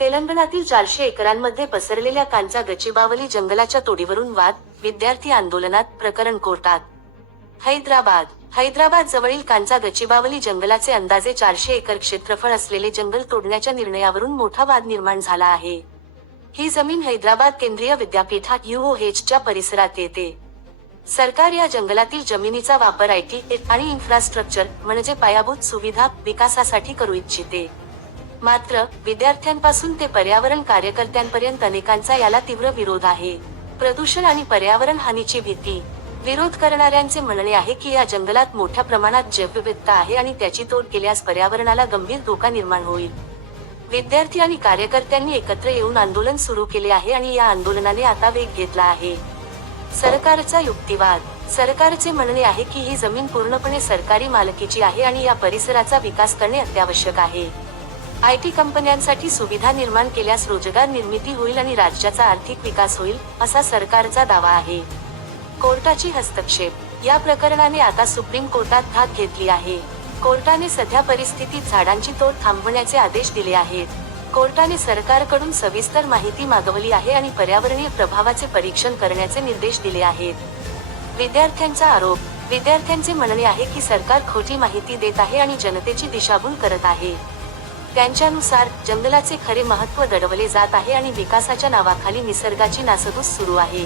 तेलंगणातील चारशे एकरांमध्ये पसरलेल्या कांचा गचिबावली जंगलाच्या तोडीवरून वाद विद्यार्थी आंदोलनात प्रकरण कोर्टात. हैदराबाद हैदराबाद जवळील कांचा गचिबावली जंगलाचे अंदाजे चारशे एकर क्षेत्रफळ असलेले जंगल तोडण्याच्या निर्णयावरून मोठा वाद निर्माण झाला आहे. ही जमीन हैदराबाद केंद्रीय विद्यापीठात च्या परिसरात येते. सरकार या जंगलातील जमिनीचा वापर आयटी आणि इन्फ्रास्ट्रक्चर म्हणजे पायाभूत सुविधा विकासासाठी करू इच्छिते. मात्र विद्यार्थ्यांपासून ते पर्यावरण कार्यकर्त्यांपर्यंत अनेकांचा याला तीव्र विरोध आहे. प्रदूषण आणि पर्यावरण हानीची भीती. विरोध करणाऱ्यांचे म्हणणे आहे की या जंगलात मोठ्या प्रमाणात जैवविविधता आहे आणि त्याची तोड केल्यास पर्यावरणाला गंभीर धोका निर्माण होईल. विद्यार्थी आणि कार्यकर्त्यांनी एकत्र येऊन आंदोलन सुरू केले आहे आणि या आंदोलनाने आता वेग घेतला आहे. सरकारचा युक्तिवाद. सरकारचे म्हणणे आहे की ही जमीन पूर्णपणे सरकारी मालकीची आहे आणि या परिसराचा विकास करणे अत्यावश्यक आहे. आय टी कंपन्यांसाठी सुविधा निर्माण केल्यास रोजगार निर्मिती होईल आणि राज्याचा आर्थिक विकास होईल असा सरकारचा दावा आहे. कोर्टाची हस्तक्षेप. या प्रकरणाने आता सुप्रीम कोर्टात धाक घेतली आहे. कोर्टाने सध्या परिस्थितीत झाडांची तोड थांबवण्याचे आदेश दिले आहेत. कोर्टाने सरकारकडून सविस्तर माहिती मागवली आहे आणि पर्यावरणीय प्रभावाचे परीक्षण करण्याचे निर्देश दिले आहेत. विद्यार्थ्यांचा आरोप. विद्यार्थ्यांचे म्हणणे आहे की सरकार खोटी माहिती देत आहे आणि जनतेची दिशाभूल करत आहे. त्यांच्यानुसार जंगलाचे खरे महत्त्व दडवले जात आहे आणि विकासाच्या नावाखाली निसर्गाची नासधूस सुरू आहे.